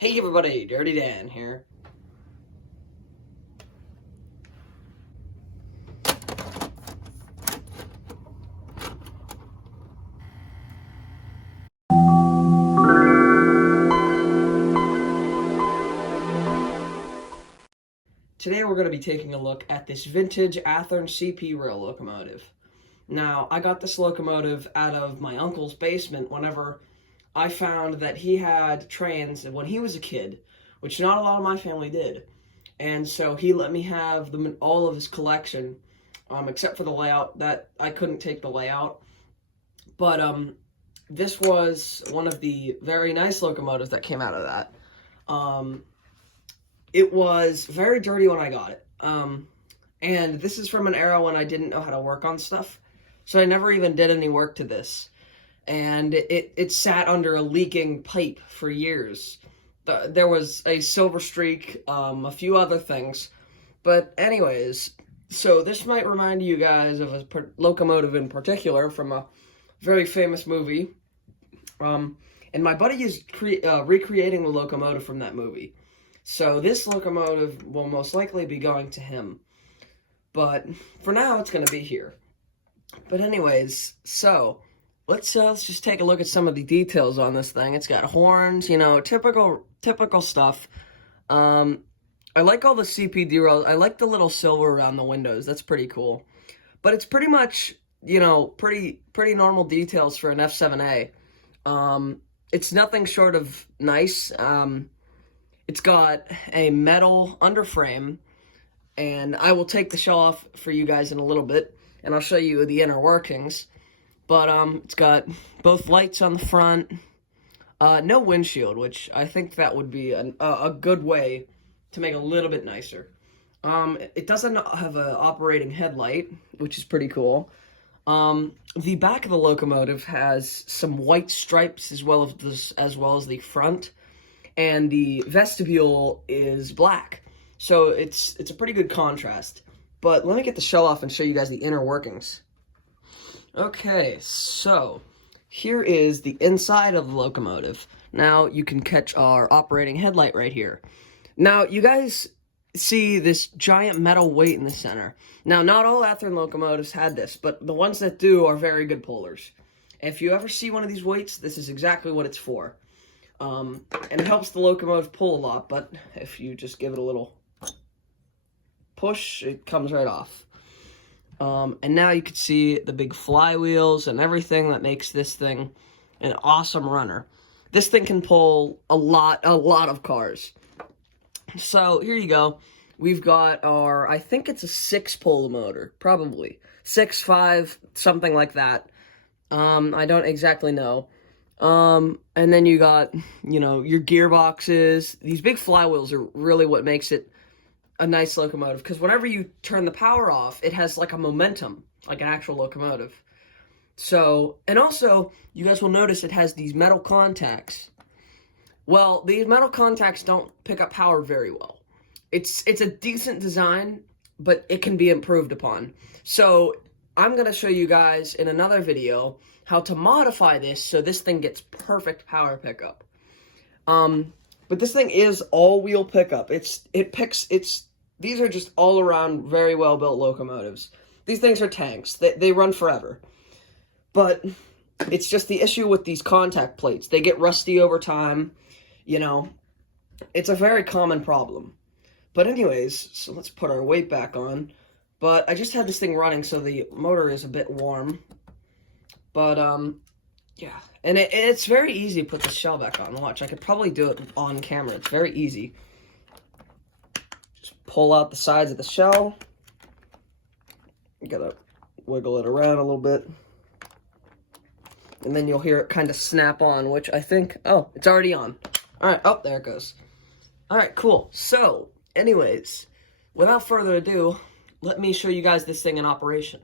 Hey everybody, Dirty Dan here. Today we're going to be taking a look at this vintage Athearn CP rail locomotive. Now, I got this locomotive out of my uncle's basement whenever I found that he had trains when he was a kid, which not a lot of my family did. And so he let me have all of his collection, except for the layout. That I couldn't take the layout. But this was one of the very nice locomotives that came out of that. It was very dirty when I got it. And this is from an era when I didn't know how to work on stuff. So I never even did any work to this. And it sat under a leaking pipe for years. There was a silver streak, a few other things. But anyways, so this might remind you guys of a locomotive in particular from a very famous movie. And my buddy is recreating the locomotive from that movie. So this locomotive will most likely be going to him. But for now, it's going to be here. But anyways, so let's just take a look at some of the details on this thing. It's got horns, typical stuff. I like all the CP derails. I like the little silver around the windows. That's pretty cool. But it's pretty much, pretty normal details for an F7-A. It's nothing short of nice. It's got a metal underframe, and I will take the shell off for you guys in a little bit, and I'll show you the inner workings. But it's got both lights on the front, no windshield, which I think that would be a good way to make it a little bit nicer. It doesn't have an operating headlight, which is pretty cool. The back of the locomotive has some white stripes as well as the front. And the vestibule is black. So it's a pretty good contrast. But let me get the shell off and show you guys the inner workings. Okay, so here is the inside of the locomotive. Now you can catch our operating headlight right here. Now you guys see this giant metal weight in the center. Now not all Athearn locomotives had this, but the ones that do are very good pullers. If you ever see one of these weights, this is exactly what it's for. And it helps the locomotive pull a lot, but if you just give it a little push, it comes right off. And now you can see the big flywheels and everything that makes this thing an awesome runner. This thing can pull a lot of cars. So here you go. We've got our, I think it's a 6-pole motor, probably 6, 5, something like that. I don't exactly know. And then you got, your gearboxes. These big flywheels are really what makes it a nice locomotive, because whenever you turn the power off, it has like a momentum, like an actual locomotive. So, and also, you guys will notice it has these metal contacts. Well, these metal contacts don't pick up power very well. It's a decent design, but it can be improved upon. So, I'm going to show you guys in another video how to modify this so this thing gets perfect power pickup. But this thing is all-wheel pickup. These are just all-around very well-built locomotives. These things are tanks. They run forever. But it's just the issue with these contact plates. They get rusty over time, It's a very common problem. But anyways, so let's put our weight back on. But I just had this thing running, so the motor is a bit warm. But, yeah. And it's very easy to put the shell back on. Watch, I could probably do it on camera. It's very easy. Just pull out the sides of the shell. You gotta wiggle it around a little bit. And then you'll hear it kind of snap on, which I think, oh, it's already on. Alright, oh, there it goes. Alright, cool. So, anyways, without further ado, let me show you guys this thing in operation.